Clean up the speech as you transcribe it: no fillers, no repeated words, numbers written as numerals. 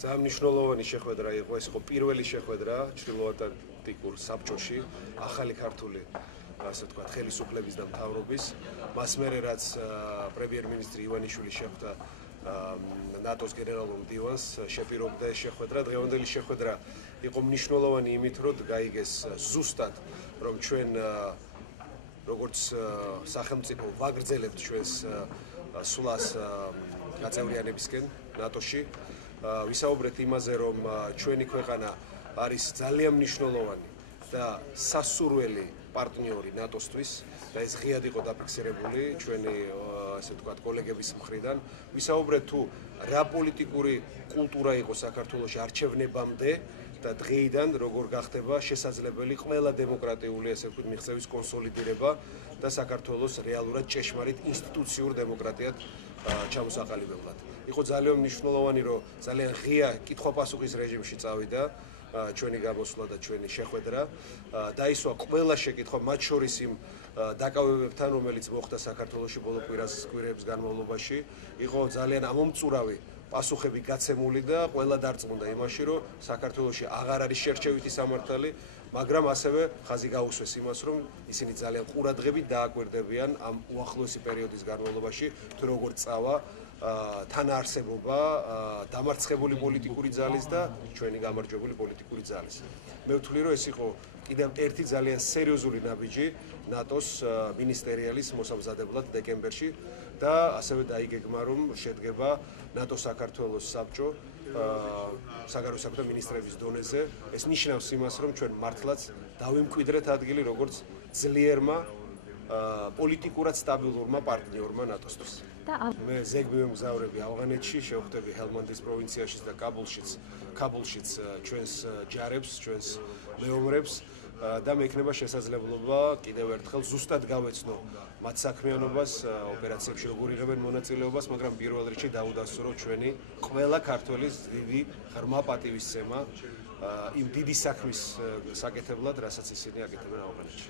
ძალიან მნიშვნელოვანი შეხვედრა იყო, ეს იყო პირველი შეხვედრა ჩრდილოატლანტიკურ საბჭოში, ახალი ქართული ასე ვთქვათ, ხელისუფლების და მთავრობის. მას მერე რაც პრემიერ-მინისტრი ივანიშვილი შეხვდა ნატოს გენერალურ მდივანს, შეპირობდა ეს შეხვედრა. დღევანდელი შეხვედრა იყო მნიშვნელოვანი იმით, რომ გაიგეს ზუსტად, რომ ჩვენ როგორც სახელმწიფო ვაგრძელებთ ჩვენს სვლას გაწევრიანებისკენ ნატოში. ვისაუბრეთ იმაზე, რომ ჩვენი ქვეყანა არის ძალიან მნიშვნელოვანი და სასურველი პარტნიორი ნატოსთვის და ეს ღიად იყო დაფიქსირებული ჩვენი ასე ვთქვათ კოლეგების მხრიდან. ვისაუბრეთ თუ რა პოლიტიკური კულტურა იყო საქართველოში არჩევნებამდე და დღეიდან როგორ გახდება შესაძლებელი ყველა დემოკრატიული ასე ვთქვათ მიღწევის კონსოლიდირება და საქართველოს რეალურად ჭეშმარიტ ინსტიტუციურ დემოკრატიად ჩამოსაყალიბებლად. იყო ძალიან მნიშვნელოვანი, რომ ძალიან ღია კითხვა-პასუხის რეჟიმში წავიდა ჩვენი გამოსვლა და ჩვენი შეხვედრა. დაისვა ყველა შეკითხვა, მათ შორის იმ დაკავებებთან, რომელიც მოხდა საქართველოში ბოლო კვირების განმავლობაში. იყო ძალიან ამომწურავი პასუხები გაცემული და ყველა დარწმუნდა იმაში, რომ საქართველოში აღარ არის შერჩევითი სამართალი, მაგრამ ასევე ხაზი გაუსვეს იმას, რომ ისინი ძალიან ყურადღებით დააკვირდებიან ამ უახლოესი პერიოდის განმავლობაში, თუ როგორ წავა თანაარსებობა დამარცხებული პოლიტიკური ძალის და ჩვენი გამარჯვებული პოლიტიკური ძალის. მე ვთვლი, რომ ეს იყო კიდევ ერთი ძალიან სერიოზული ნაბიჯი ნატოს მინისტერიალის მოსამზადებლად დეკემბერში და ასევე დაიგეგმა, რომ შედგება ნატო-საქართველოს საბჭო საგარეო საქმეთა მინისტრების დონეზე. ეს ნიშნავს იმას, რომ ჩვენ მართლაც დავიმკვიდრეთ ადგილი როგორც ძლიერმა პოლიტიკურად სტაბილურმა პარტნიორმა ნატოსთვის. მე ზეგმივე მგზავრები ავღანეთში, შევხვდები ჰელმანდის პროვინციაში და კაბულშიც ჩვენს ჯარებს, ჩვენს მეომრებს და მექნება შესაძლებლობა კიდევ ერთხელ ზუსტად გავეცნო მათ საქმიანობას, ოპერაციებში როგორ იღებენ მონაწილეობას, მაგრამ პირველ რიგში დაუდასტურო ჩვენი ყველა ქართველის დიდი ღრმა პატივისცემა იმ დიდი საქმის საკეთებლად, რასაც ისინი აკეთებენ ავღანეთში.